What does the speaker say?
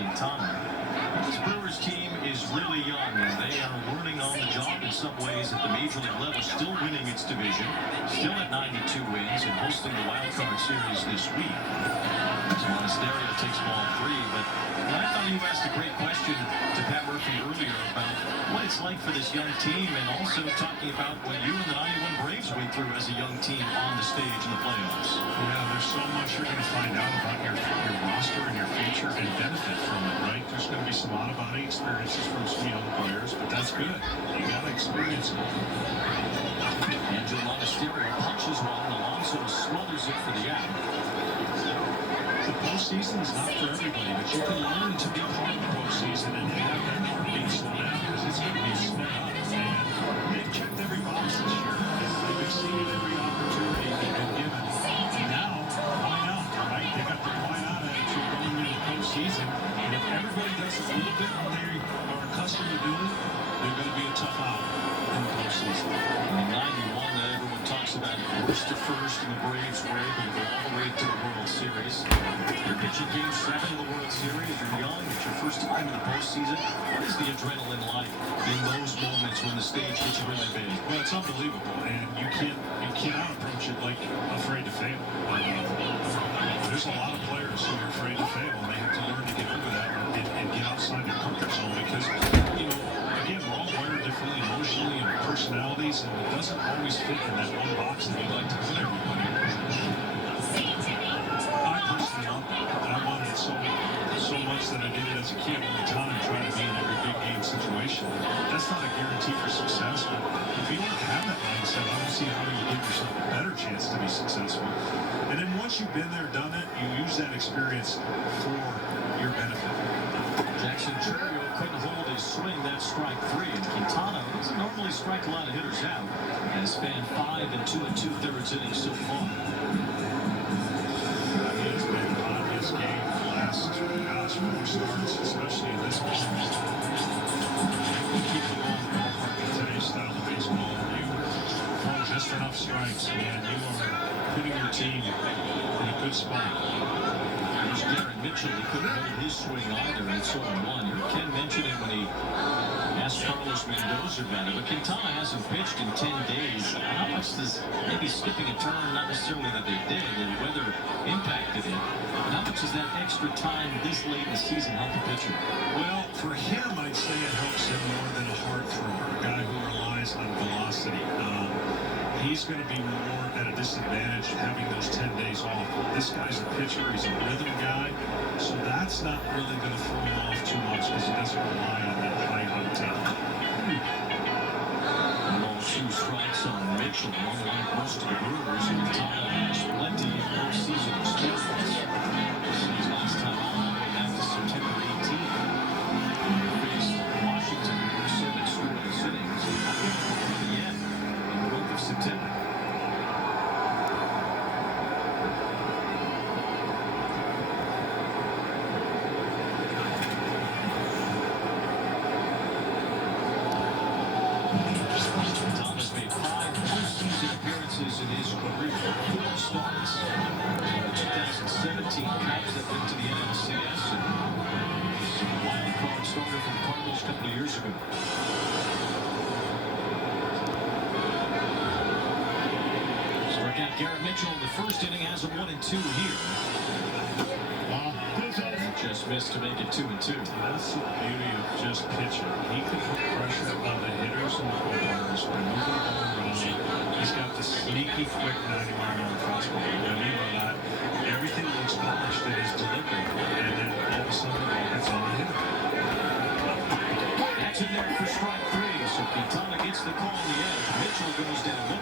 Quintana. This Brewers team is really young, and they are learning on the job in some ways at the major league level, still winning its division, still at 92 wins, and hosting the wild card series this week. Monasterio takes ball 3, but I thought you asked a great question to Pat Murphy earlier about what it's like for this young team, and also talking about what you and the 91 Braves went through as a young team on the stage in the playoffs. Yeah, there's so much you're going to find out about your roster and your future and benefit from it, right? There's going to be some out-of-body experiences from some young players, but that's good. You got to experience it. Angel Monasterio punches one, and Alonso smothers it for the out. The postseason is not for everybody, but you can learn to be part of the postseason and have that heartbeat slow down, because it's going to be sped up. And they've checked every box this year. They've exceeded every opportunity they've been given. And now, why not, right? They got the why not attitude going into the postseason. And if everybody does a little bit what they are accustomed to doing, they're going to be a tough out in the postseason. In 91, everyone talks about worst to first, and the Braves were able to go all the way to the World Series. You're pitching Game 7 of the World Series. You're young. It's your first time in the postseason. What is the adrenaline like in those moments when the stage gets really big? Well, it's unbelievable, and you cannot approach it like afraid to fail. There's a lot of players who are afraid to fail, and they have to learn to get over that and get outside their comfort zone, because, you know, again, we're all wired differently emotionally and personalities, and it doesn't always fit in that one box that you'd like to put everybody in. I personally love it. I wanted it so much that I did it as a kid all the time, trying to be in every big game situation. That's not a guarantee for success, but if you don't have that mindset, I don't see how you give yourself a better chance to be successful. And then once you've been there, done it, you use that experience for your benefit. Jackson Churio couldn't hold his swing. That's strike 3. And Quintana doesn't normally strike a lot of hitters out, has spanned 5 2 2/3 innings so far. He has been on his game for the last 4 starts, especially in this one. You keep the ball in the ballpark in today's style of baseball. You throw just enough strikes, and you are putting your team in a good spot. There's Garrett Mitchell. He couldn't hold his swing either, and it's 0-1. Ken mentioned it when he asked Carlos Mendoza about it, but Quintana hasn't pitched in 10 days. How much does maybe skipping a turn, not necessarily that they did, the weather impacted it, how much does that extra time this late in the season help the pitcher? Well, for him, I'd say it helps him more than a hard thrower, a guy who relies on velocity. He's going to be more at a disadvantage having those 10 days off. This guy's a pitcher. He's a rhythm guy. So that's not really going to throw him off too much, because he doesn't rely on that high tempo. All 2 strikes on Mitchell. Unlike most of the Brewers, Quintana has plenty of postseason experience. His last time out all the way back to September 18th. He faced Washington in 7 scoreless innings. Yet, in the month of September. Thomas made 5 postseason appearances in his career, 4 starts. In the 2017 Cubs that went to the NLCS, and was a wild card starter for the Cardinals a couple of years ago. Struck out Garrett Mitchell in the first inning, has a 1-2 here. Just missed to make it 2-2. That's the beauty of just pitching. He can put pressure on the hitters and the ballers by moving the ball around. He's got the sneaky, quick 90-mile-an-hour fastball. What I mean by that, everything looks polished in his delivery, and then all of a sudden the ball gets on the hitter. That's in there for strike 3. So Quintana gets the call in the edge. Mitchell goes down.